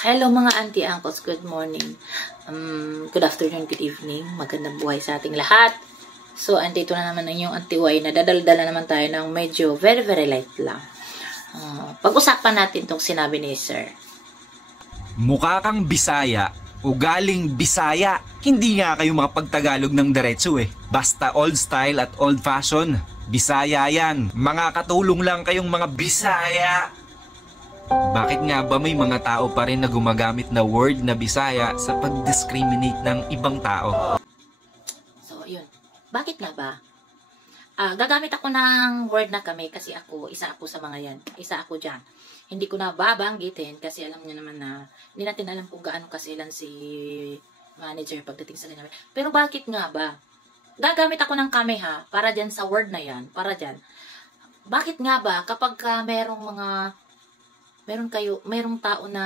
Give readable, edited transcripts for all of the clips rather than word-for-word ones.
Hello mga auntie, uncles, good morning. Good afternoon, good evening. Magandang buhay sa ating lahat. So, andito na naman ang yung Auntie Y na dadaldala naman tayo ng medyo very light lang. Pag-usapan natin tong sinabi ni Sir. Mukha kang Bisaya o galing Bisaya. Hindi nga kayo makapagtagalog ng diretso eh. Basta old style at old fashion. Bisaya yan. Mga katulong lang kayong mga Bisaya. Bakit nga ba may mga tao pa rin na gumagamit na word na Bisaya sa pag-discriminate ng ibang tao? So, yun. Bakit nga ba? Gagamit ako ng word na kami kasi isa ako sa mga yan. Isa ako dyan. Hindi ko na babanggitin kasi alam niyo naman na hindi natin alam kung gaano kasilan si manager pagdating sa kanya. Pero bakit nga ba? Gagamit ako ng kami ha, para dyan sa word na yan, para dyan. Bakit nga ba kapag merong tao na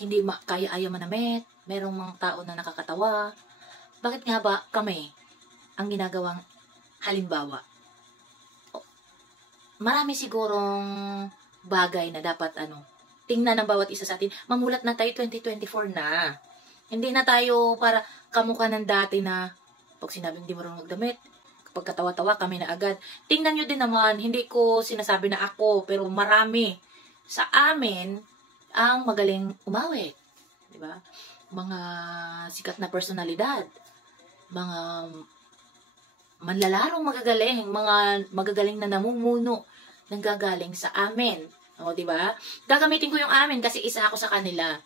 hindi kaya ayaw manamit, merong mga tao na nakakatawa, bakit nga ba kami ang ginagawang halimbawa? Marami sigurong bagay na dapat tingnan ng bawat isa sa atin. Mamulat na tayo, 2024 na. Hindi na tayo para kamukha ng dati na pag sinabing di marunong magdamit, kapag katawa-tawa kami na agad. Tingnan nyo din naman, hindi ko sinasabi na ako, pero marami sa amin ang magaling umawit. Diba? Mga sikat na personalidad, mga manlalarong magagaling, mga magagaling na namumuno nanggagaling sa amin. O, diba? Gagamitin ko yung amin kasi isa ako sa kanila.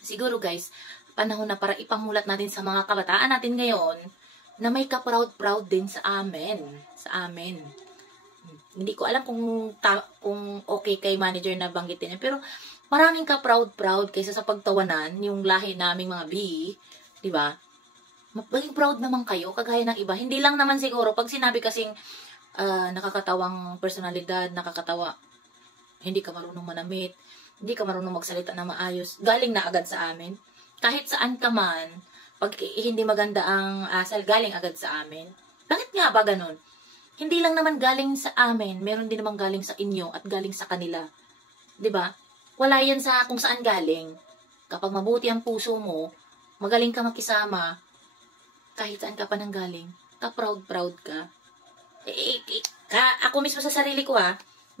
Siguro guys, panahon na para ipamulat natin sa mga kabataan natin ngayon na may ka-proud din sa amin. Sa amin. Hindi ko alam kung okay kay manager na banggitin niya. Pero maraming ka-proud kaysa sa pagtawanan yung lahi naming mga B. Diba? Maging proud naman kayo, kagaya ng iba. Hindi lang naman siguro, pag sinabi kasing nakakatawang personalidad, nakakatawa, hindi ka marunong manamit, hindi ka marunong magsalita na maayos, galing na agad sa amin. Kahit saan ka man, pag hindi maganda ang asal, galing agad sa amin. Bakit nga ba ganun? Hindi lang naman galing sa amin, meron din naman galing sa inyo at galing sa kanila. 'Di ba? Wala yan sa kung saan galing. Kapag mabuti ang puso mo, magaling ka makisama, kahit saan ka pa nang galing, ka-proud ka. Ako mismo sa sarili ko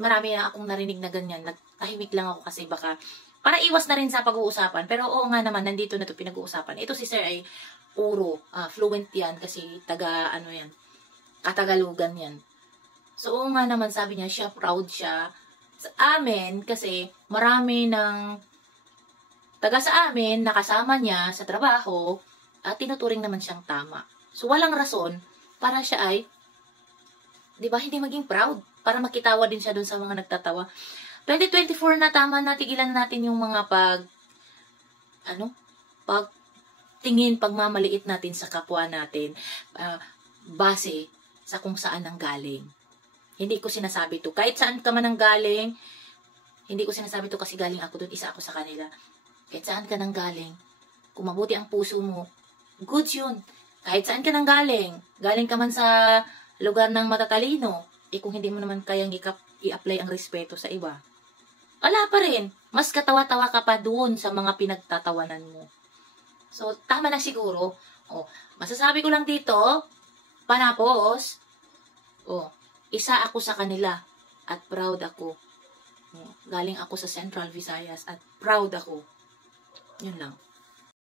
marami na akong narinig na ganyan. Nagtahimik lang ako kasi baka para iwas na rin sa pag-uusapan. Pero oo nga naman, nandito na ito pinag-uusapan. Ito si Sir ay puro, fluent yan kasi Katagalugan yan. So, oo nga naman, sabi niya, proud siya sa amin kasi marami ng taga sa amin, nakasama niya sa trabaho at tinuturing naman siyang tama. So, walang rason para siya ay, di ba, hindi maging proud. Para makitawa din siya dun sa mga nagtatawa. 2024 na, tama na, tigilan natin yung mga pagmamaliit natin sa kapwa natin, base sa kung saan nang galing. Hindi ko sinasabi to. Kahit saan ka man nang galing, hindi ko sinasabi to kasi galing ako doon, isa ako sa kanila. Kahit saan ka nang galing, kung mabuti ang puso mo, good yun. Kahit saan ka nang galing ka man sa lugar ng matatalino, kung hindi mo naman kayang i-apply ang respeto sa iba, wala pa rin. Mas katawa-tawa ka pa doon sa mga pinagtatawanan mo. So, tama na siguro. Masasabi ko lang dito, panapos, isa ako sa kanila at proud ako. Galing ako sa Central Visayas at proud ako. Yun lang.